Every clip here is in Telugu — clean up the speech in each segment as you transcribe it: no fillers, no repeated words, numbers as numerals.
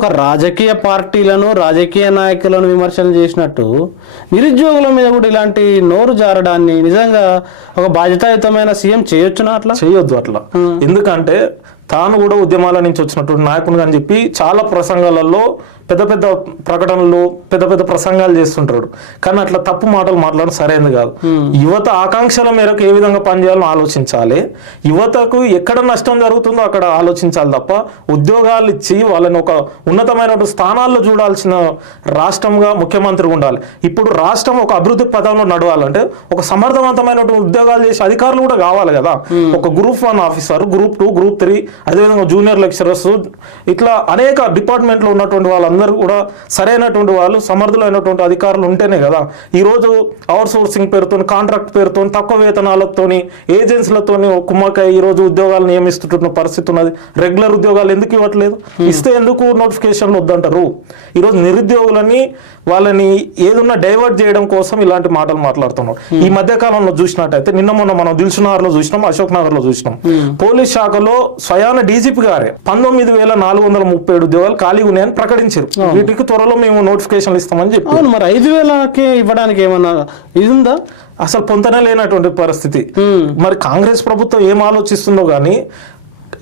ఒక రాజకీయ పార్టీలను రాజకీయ నాయకులను విమర్శలు చేసినట్టు నిరుద్యోగుల మీద కూడా ఇలాంటి నోరు జారడాన్ని నిజంగా ఒక బాధ్యతాయుతమైన సీఎం చేయొచ్చునా? అట్లా చేయొద్దు అట్లా. ఎందుకంటే తాను కూడా ఉద్యమాల నుంచి వచ్చినటువంటి నాయకుడు అని చెప్పి చాలా ప్రసంగాలలో పెద్ద పెద్ద ప్రకటనలు పెద్ద పెద్ద ప్రసంగాలు చేస్తుంటాడు. కానీ అట్లా తప్పు మాటలు మాట్లాడడం సరైనది కాదు. యువత ఆకాంక్షల మేరకు ఏ విధంగా పనిచేయాలో ఆలోచించాలి. యువతకు ఎక్కడ నష్టం జరుగుతుందో అక్కడ ఆలోచించాలి తప్ప ఉద్యోగాలు ఇచ్చి వాళ్ళని ఒక ఉన్నతమైన స్థానాల్లో చూడాల్సిన రాష్ట్రంగా ముఖ్యమంత్రి ఉండాలి. ఇప్పుడు రాష్ట్రం ఒక అభివృద్ధి పదంలో నడవాలంటే ఒక సమర్థవంతమైన ఉద్యోగాలు చేసే అధికారులు కూడా కావాలి కదా. ఒక గ్రూప్ 1 ఆఫీసర్, గ్రూప్ 2, గ్రూప్ 3, అదేవిధంగా జూనియర్ లెక్చరర్స్, ఇట్లా అనేక డిపార్ట్మెంట్లో ఉన్నటువంటి వాళ్ళందరూ కూడా సరైనటువంటి వాళ్ళు సమర్థులైనటువంటి అధికారులు ఉంటేనే కదా ఈరోజు అవుట్ సోర్సింగ్ పేరుతో, కాంట్రాక్ట్ పేరుతో, తక్కువ వేతనాలతో, ఏజెన్సీలతో కుమ్మకై ఈరోజు ఉద్యోగాలు నియమిస్తున్న పరిస్థితి ఉన్నది. రెగ్యులర్ ఉద్యోగాలు ఎందుకు ఇవ్వట్లేదు? ఇస్తే ఎందుకు నోటిఫికేషన్లు వద్దంటారు? ఈరోజు నిరుద్యోగులని వాళ్ళని ఏదన్నా డైవర్ట్ చేయడం కోసం ఇలాంటి మాటలు మాట్లాడుతున్నారు. ఈ మధ్య కాలంలో చూసినట్టయితే నిన్న మొన్న మనం దిల్సుఖ్నగర్లో చూసినాం, అశోక్ నగర్లో చూసినాం. పోలీస్ శాఖలో స్వయాన డీజీపీ గారే 19,437 ఉద్యోగాలు ఖాళీ ఉన్నాయని ప్రకటించారు. వీటికి త్వరలో మేము నోటిఫికేషన్లు ఇస్తామని చెప్పి. మరి 5,000కి ఇవ్వడానికి ఏమన్నా ఇది ఉందా? అసలు పొంతనే లేనటువంటి పరిస్థితి. మరి కాంగ్రెస్ ప్రభుత్వం ఏం ఆలోచిస్తుందో కానీ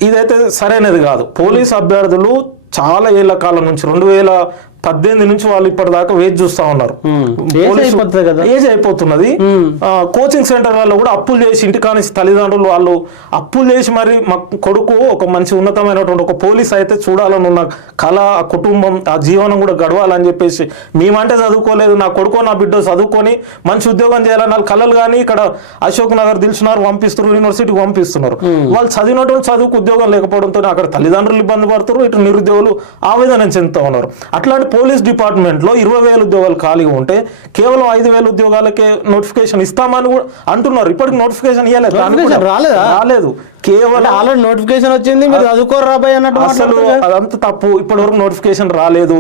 ఇదైతే సరైనది కాదు. పోలీస్ అభ్యర్థులు చాలా ఏళ్ల కాలం నుంచి 2018 నుంచి వాళ్ళు ఇప్పటిదాకా వేచి చూస్తా ఉన్నారు. ఏజ్ అయిపోతున్నది. కోచింగ్ సెంటర్లలో కూడా అప్పులు చేసి ఇంటికాని తల్లిదండ్రులు వాళ్ళు అప్పులు చేసి మరి మా కొడుకు ఒక మంచి ఉన్నతమైనటువంటి ఒక పోలీస్ అయితే చూడాలని ఉన్న కళ, ఆ కుటుంబం, ఆ జీవనం కూడా గడవాలని చెప్పేసి మేమంటే చదువుకోలేదు, నా కొడుకో నా బిడ్డ చదువుకొని మంచి ఉద్యోగం చేయాలని వాళ్ళ కళలు కానీ ఇక్కడ అశోక్ నగర్ దిల్సుఖ్నగర్ పంపిస్తున్నారు, యూనివర్సిటీకి పంపిస్తున్నారు. వాళ్ళు చదివినటువంటి చదువుకు ఉద్యోగం లేకపోవడంతో అక్కడ తల్లిదండ్రులు ఇబ్బంది పడుతున్నారు, ఇటు నిరుద్యోగులు ఆవేదన చెందుతూ ఉన్నారు. అట్లాంటి పోలీస్ డిపార్ట్మెంట్ లో 20,000 ఉద్యోగాలు ఖాళీగా ఉంటే కేవలం 5,000 ఉద్యోగాలకే నోటిఫికేషన్ ఇస్తామని కూడా అంటున్నారు. ఇప్పటికి నోటిఫికేషన్ ఇవ్వలేదు, రాలేదు. కేవలం ఆల్రెడీ నోటిఫికేషన్ వచ్చింది, మీరు చదువుకోరు రాబాయ్ అన్నట్టు. అసలు అదంతా తప్పు. ఇప్పటి వరకు నోటిఫికేషన్ రాలేదు.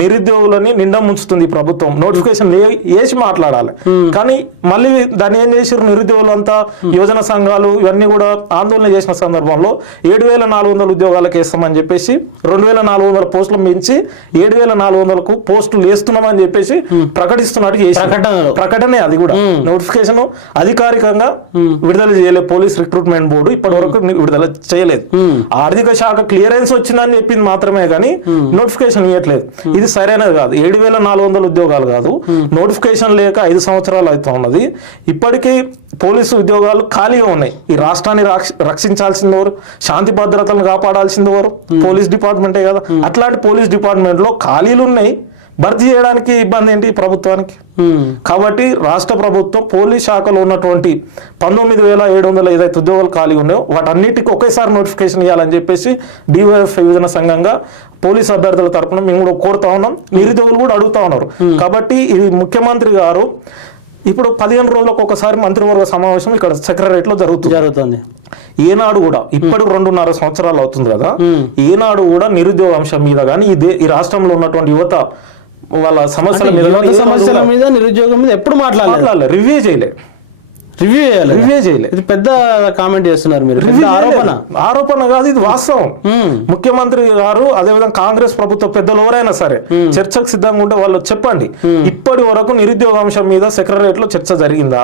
నిరుద్యోగులని నిండా ముంచుతుంది ప్రభుత్వం. నోటిఫికేషన్ వేసి మాట్లాడాలి. కానీ మళ్ళీ దాన్ని ఏం చేసారు నిరుద్యోగులంతా, యువజన సంఘాలు ఇవన్నీ కూడా ఆందోళన చేసిన సందర్భంలో 7,400 ఉద్యోగాలకు వేస్తామని చెప్పేసి 2,400 పోస్టులు మించి 7,400కు పోస్టులు వేస్తున్నామని చెప్పేసి ప్రకటిస్తున్నట్టు ప్రకటనే. అది కూడా నోటిఫికేషన్ అధికారికంగా విడుదల చేయలేదు పోలీస్ రిక్రూట్మెంట్ బోర్డు. ఇప్పటి వరకు విడుదల చేయలేదు. ఆర్థిక శాఖ క్లియరెన్స్ వచ్చిందని చెప్పింది మాత్రమే కానీ నోటిఫికేషన్ ఇవ్వట్లేదు. ఇది సరైనది కాదు. 7,400 ఉద్యోగాలు కాదు, నోటిఫికేషన్ లేక 5 సంవత్సరాలు అవుతా ఉన్నది. ఇప్పటికీ పోలీసు ఉద్యోగాలు ఖాళీగా ఉన్నాయి. ఈ రాష్ట్రాన్ని రక్షించాల్సింది ఎవరు? శాంతి భద్రతలను కాపాడాల్సింది ఎవరు? పోలీస్ డిపార్ట్మెంటే కదా. అట్లాంటి పోలీస్ డిపార్ట్మెంట్ లో ఖాళీలు ఉన్నాయి, భర్తీ చేయడానికి ఇబ్బంది ఏంటి ప్రభుత్వానికి? కాబట్టి రాష్ట్ర ప్రభుత్వం పోలీస్ శాఖలో ఉన్నటువంటి 19,700 ఏదైతే ఉద్యోగాలు ఖాళీ ఉన్నాయో వాటన్నిటికీ ఒకేసారి నోటిఫికేషన్ ఇవ్వాలని చెప్పేసి డివైఎఫ్ యువజన సంఘంగా పోలీస్ అభ్యర్థుల తరఫున మేము కూడా కోరుతా ఉన్నాం. నిరుద్యోగులు కూడా అడుగుతా ఉన్నారు. కాబట్టి ఇది ముఖ్యమంత్రి గారు ఇప్పుడు 15 రోజులకు ఒకసారి మంత్రివర్గ సమావేశం ఇక్కడ సెక్రటరియట్లో జరుగుతుంది. ఏనాడు కూడా ఇప్పటికి 2.5 సంవత్సరాలు అవుతుంది కదా, ఏనాడు కూడా నిరుద్యోగ అంశం మీద కానీ ఈ రాష్ట్రంలో ఉన్నటువంటి యువత వాళ్ళ సమస్యల మీద నిరుద్యోగం మీద ఎప్పుడు మాట్లాడాలి? రివ్యూ చేయలేదు. ఇది పెద్ద కామెంట్ చేస్తున్నారు మీరు. ఆరోపణ కాదు, ఇది వాస్తవం. ముఖ్యమంత్రి గారు అదేవిధంగా కాంగ్రెస్ ప్రభుత్వ పెద్దలు ఎవరైనా సరే చర్చకు సిద్ధంగా ఉంటే వాళ్ళు చెప్పండి. ఇప్పటి వరకు నిరుద్యోగ అంశం మీద సెక్రటరియట్ లో చర్చ జరిగిందా?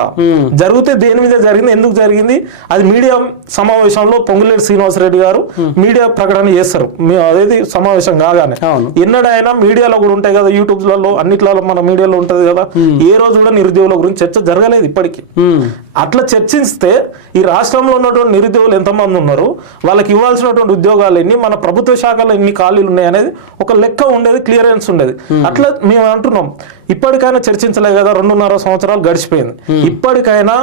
జరిగితే దేని మీద జరిగింది, ఎందుకు జరిగింది? అది మీడియా సమావేశంలో పొంగులేటి శ్రీనివాసరెడ్డి గారు మీడియా ప్రకటన చేస్తారు. అదేది సమావేశం కాగానే ఎన్నడైనా మీడియాలో కూడా ఉంటాయి కదా, యూట్యూబ్లలో అన్నిట్లలో మన మీడియాలో ఉంటది కదా. ఏ రోజు కూడా నిరుద్యోగుల గురించి చర్చ జరగలేదు ఇప్పటికీ. అట్లా చర్చిస్తే ఈ రాష్ట్రంలో ఉన్నటువంటి నిరుద్యోగులు ఎంతమంది ఉన్నారు, వాళ్ళకి ఇవ్వాల్సినటువంటి ఉద్యోగాలు ఎన్ని, మన ప్రభుత్వ శాఖలో ఎన్ని ఖాళీలు ఉన్నాయి అనేది ఒక లెక్క ఉండేది, క్లియరెన్స్ ఉండేది. అట్లా మేము అంటున్నాం, ఇప్పటికైనా చర్చించలే కదా, 2.5 సంవత్సరాలు గడిచిపోయింది. ఇప్పటికైనా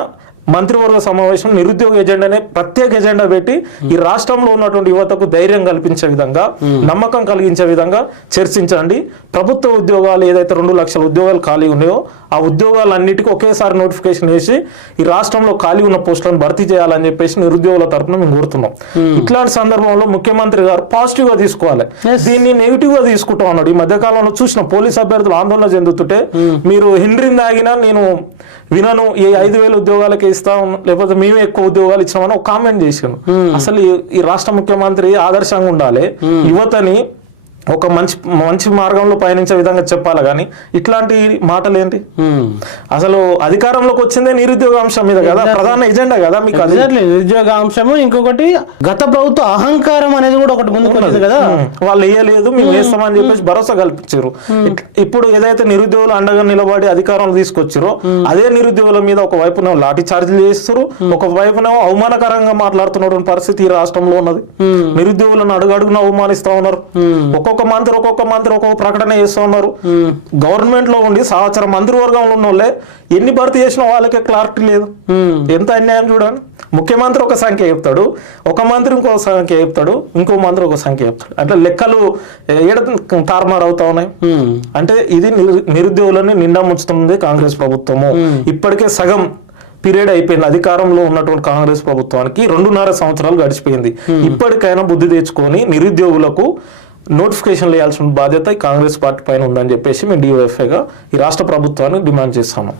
మంత్రివర్గ సమావేశం నిరుద్యోగ ఎజెండానే ప్రత్యేక ఎజెండా పెట్టి ఈ రాష్ట్రంలో ఉన్నటువంటి యువతకు ధైర్యం కల్పించే విధంగా, నమ్మకం కలిగించే విధంగా చర్చించండి. ప్రభుత్వ ఉద్యోగాలు ఏదైతే 2 లక్షల ఉద్యోగాలు ఖాళీ ఉన్నాయో ఆ ఉద్యోగాలన్నిటికీ ఒకేసారి నోటిఫికేషన్ వేసి ఈ రాష్ట్రంలో ఖాళీ ఉన్న పోస్టులను భర్తీ చేయాలని చెప్పేసి నిరుద్యోగుల తరఫున మేము కోరుతున్నాం. ఇట్లాంటి సందర్భంలో ముఖ్యమంత్రి గారు పాజిటివ్ గా తీసుకోవాలి, దీన్ని నెగిటివ్ గా తీసుకుంటా ఉన్నాడు. ఈ మధ్యకాలంలో చూసిన పోలీస్ అభ్యర్థులు ఆందోళన చెందుతుంటే మీరు హిండ్రిన్ దాగినా నేను వినను, ఈ 5,000 ఉద్యోగాలకి ఇస్తాం లేకపోతే మేమే ఎక్కువ ఉద్యోగాలు ఇచ్చామని ఒక కామెంట్ చేశాను. అసలు ఈ రాష్ట్ర ముఖ్యమంత్రి ఆదర్శంగా ఉండాలి, యువతని ఒక మంచి మార్గంలో పయనించే విధంగా చెప్పాలి కానీ ఇట్లాంటి మాటలు ఏంటి? అసలు అధికారంలోకి వచ్చిందే నిరుద్యోగ అంశం మీద కదా, ప్రధాన ఎజెండా కదా మీకు అది. నిరుద్యోగ అంశము, ఇంకొకటి గత ప్రభుత్వ అహంకారం అనేది కూడా ఒకటి ముందుకు వచ్చింది కదా. వాళ్ళు వేయలేదు, మేము వేస్తామని చెప్పేసి భరోసా కల్పించారు. ఇప్పుడు ఏదైతే నిరుద్యోగులు అండగా నిలబడి అధికారంలో తీసుకొచ్చారో అదే నిరుద్యోగుల మీద ఒక వైపున లాఠీ చార్జీలు చేస్తారు, ఒక వైపున అవమానకరంగా మాట్లాడుతున్న పరిస్థితి ఈ రాష్ట్రంలో ఉన్నది. నిరుద్యోగులను అడుగడుగున అవమానిస్తా ఉన్నారు. ఒక్కొక్క మంత్రి ఒక్కొక్క ప్రకటన చేస్తూ ఉన్నారు. గవర్నమెంట్ లో ఉండి సంవత్సరం మంత్రివర్గంలో ఉన్న వాళ్ళే ఎన్ని భర్తీ చేసినా వాళ్ళకే క్లారిటీ లేదు. ఎంత అన్యాయం చూడండి. ముఖ్యమంత్రి ఒక సంఖ్య చెప్తాడు, ఒక మంత్రి ఇంకో సంఖ్య చెప్తాడు, ఇంకో మంత్రి ఒక సంఖ్య చెప్తాడు. అంటే లెక్కలు ఏడ తారుమారు అవుతా ఉన్నాయి. అంటే ఇది నిరుద్యోగులని నిండా ముంచుతుంది కాంగ్రెస్ ప్రభుత్వము. ఇప్పటికే సగం పీరియడ్ అయిపోయింది అధికారంలో ఉన్నటువంటి కాంగ్రెస్ ప్రభుత్వానికి. 2.5 సంవత్సరాలు గడిచిపోయింది. ఇప్పటికైనా బుద్ధి తెచ్చుకొని నిరుద్యోగులకు నోటిఫికేషన్లు వేయాల్సిన బాధ్యత కాంగ్రెస్ పార్టీ పైన ఉందని చెప్పేసి మేము డివైఎఫ్ఐగా ఈ రాష్ట్ర ప్రభుత్వాన్ని డిమాండ్ చేస్తాము.